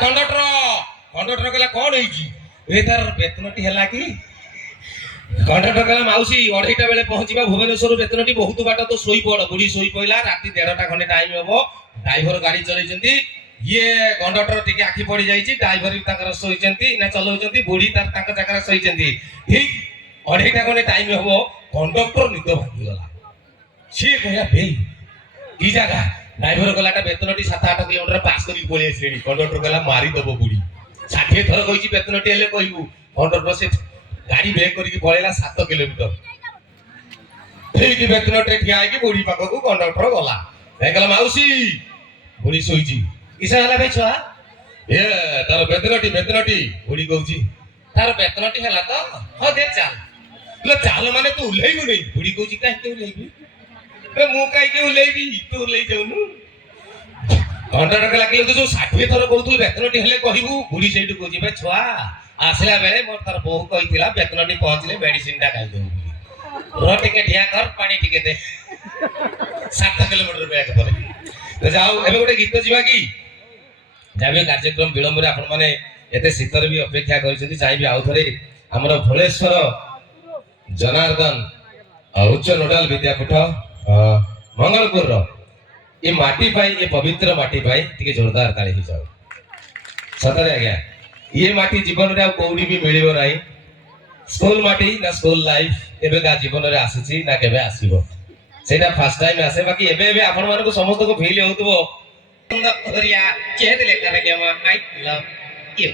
conductor conductor कहला कौन होईची ए तार बेतनटी हला की कंडक्टर कहला माउसी 2:30 बेले पहुंचीबा भुवनेश्वर बेतनटी बहुत बाट तो सोई पड़ बुढ़ी सोई पइला राती 1:30 खंडे टाइम हबो ड्राइवर गाड़ी चलैचंती ये कंडक्टर टिके आखि पड़ी जाईची ड्राइवर ताकर सोईचंती ना चलौचंती बुढ़ी तार ताका जगह सोईचंती ठीक 2:30 खंडे टाइम हबो कंडक्टर निद भागी गला सी कहया बे की जगह ड्राइवर कहला बेतनटी 7-8 किलोमीटर पास करी पळी आसलेनी कंडक्टर कहला मारी दबो बुढ़ी 60 थर कहिची बेतनटी हेले कहबू कंडक्टर से गाड़ी ब्रेक करके पळेला 7 किलोमीटर ठीक बेतनटी ठिया की बुढ़ी पाखकू कंडक्टर गला कहला माउसी बुढ़ी सोईची किसा हला भाई छुआ ए तार बेतनटी बुढ़ी कहूची तार बेतनटी हला तो हो दे चाल लो चाल माने तू उलेइबु नहीं बुढ़ी कहूची काहे के उलेइबी ए मु काहे के उलेइबी तू उलेइ जाउनु कंडक्टर कहला कि तू जो 60 थर कहउतु बेतनटी हेले कहबू बुढ़ी सेठू कहूची भाई छुआ आसला बेले मोर तार बहु कहिथिला बेतनटी पहुंचले मेडिसिन टा खाइ देबू रो टिके ढिया कर पानी टिके दे 7 किलोमीटर बैक पर तो जाओ एबे गोटे गीत जीवा की जाबे कार्यक्रम विलंब रे आपण माने एते शीतर भी अपेक्षा करिसेंती चाहि भी आउ थरे हमर भोलेश्वर जनार्दन उच्च नोडाल विद्यापीठ मंगलपुर रो ये माटी पाई ये पवित्र माटी पाई टिके जोरदार ताली ही जाओ सतरे आज्ञा ये माटी जीवन रे कोउडी भी मिलिबो नाही स्कूल माटी ना स्कूल लाइफ एबे का जीवन रे आसीची ना केबे आसीबो सेटा फर्स्ट टाइम आसे बाकी एबे एबे आपण मानको समस्त को फील होतबो करिया चेत लेकर के आई लव यू